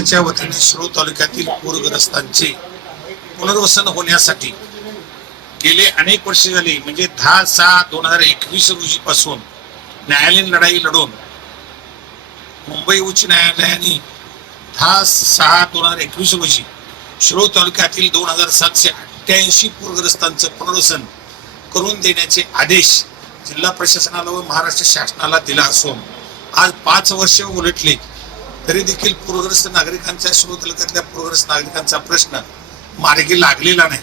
च्या वतीने शिरोळ तालुक्यातील पूरग्रस्तांचे पुनर्वसन होण्यासाठी गेले अनेक वर्षे झाली म्हणजे 10/6/2021 रोजी पासून न्यायालयीन लढाई लढून मुंबई उच्च न्यायालयाने 10/6/2021 रोजी शिरोळ तालुक्यातील 2788 पूरग्रस्तांचं पुनर्वसन करून देण्याचे आदेश जिल्हा प्रशासनाला व महाराष्ट्र शासनाला दिला असून आज 5 वर्षे उलटले तरी देखील पूरग्रस्त नागरिकांच्या शिरोळ तालुक्यातल्या पूरग्रस्त नागरिकांचा प्रश्न मार्गी लागलेला नाही।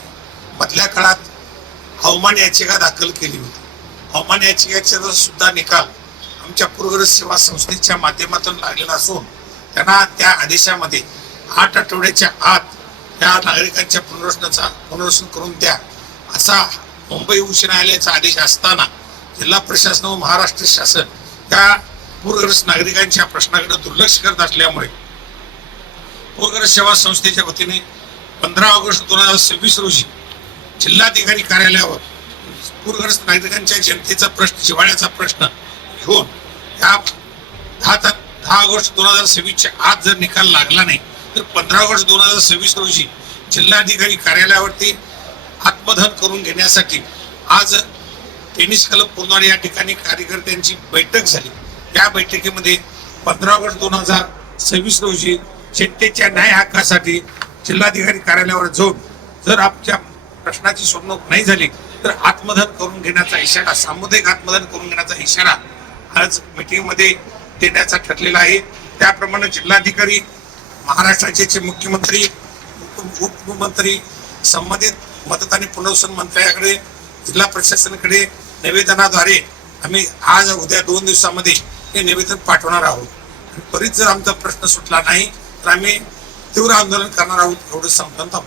मधल्या काळात हवामान याचिका दाखल केली होती। हवामान याचिकेचा सुद्धा निकाल आमच्या पूरग्रस्त सेवा संस्थेच्या माध्यमातून लागलेला असून त्यांना त्या आदेशामध्ये 8 आठवड्याच्या आत त्या नागरिकांच्या पुनर्वसन करून द्या असा मुंबई उच्च न्यायालयाचा आदेश असताना जिल्हा प्रशासन व महाराष्ट्र शासन त्या पूरग्रस्त नागरिकांच्या प्रश्नाकडे दुर्लक्ष करत असल्यामुळे पूरग्रस्त सेवा संस्थेच्या वतीने 15 ऑगस्ट 2026 रोजी जिल्हाधिकारी कार्यालयावर पूरग्रस्त नागरिकांच्या जनतेचा प्रश्न जिव्हाळ्याचा प्रश्न घेऊन या 10 ऑगस्ट 2026 च्या आज जर निकाल लागला नाही तर 15 ऑगस्ट 2026 रोजी जिल्हाधिकारी कार्यालयावरती आत्मदहन करून घेण्यासाठी आज टेनिस क्लब पूर्णवाडी या ठिकाणी कार्यकर्त्यांची बैठक झाली। या बैठकीमध्ये 15 ऑगस्ट 2026 रोजी जनतेच्या न्याय हक्कासाठी जिल्हाधिकारी कार्यालयावर जाऊन जर आपल्या प्रश्नाची सोडवणूक नाही झाली तर आत्मदहन करून घेण्याचा इशारा, सामुदायिक आत्मदहन करून घेण्याचा इशारा आज मीटिंग मध्ये देण्याचा ठरलेला आहे। त्याप्रमाणे जिल्हाधिकारी, महाराष्ट्राचे मुख्यमंत्री, उपमुख्यमंत्री, संबंधित मदत आणि पुनर्वसन मंत्र्याकडे, जिल्हा प्रशासनाकडे निवेदनाद्वारे आम्ही आज उद्या 2 दिवसामध्ये हे निवेदन पाठवणार आहोत। त्वरित जर आमचा प्रश्न सुटला नाही तर आम्ही तीव्र आंदोलन करणार आहोत एवढं सांगतो।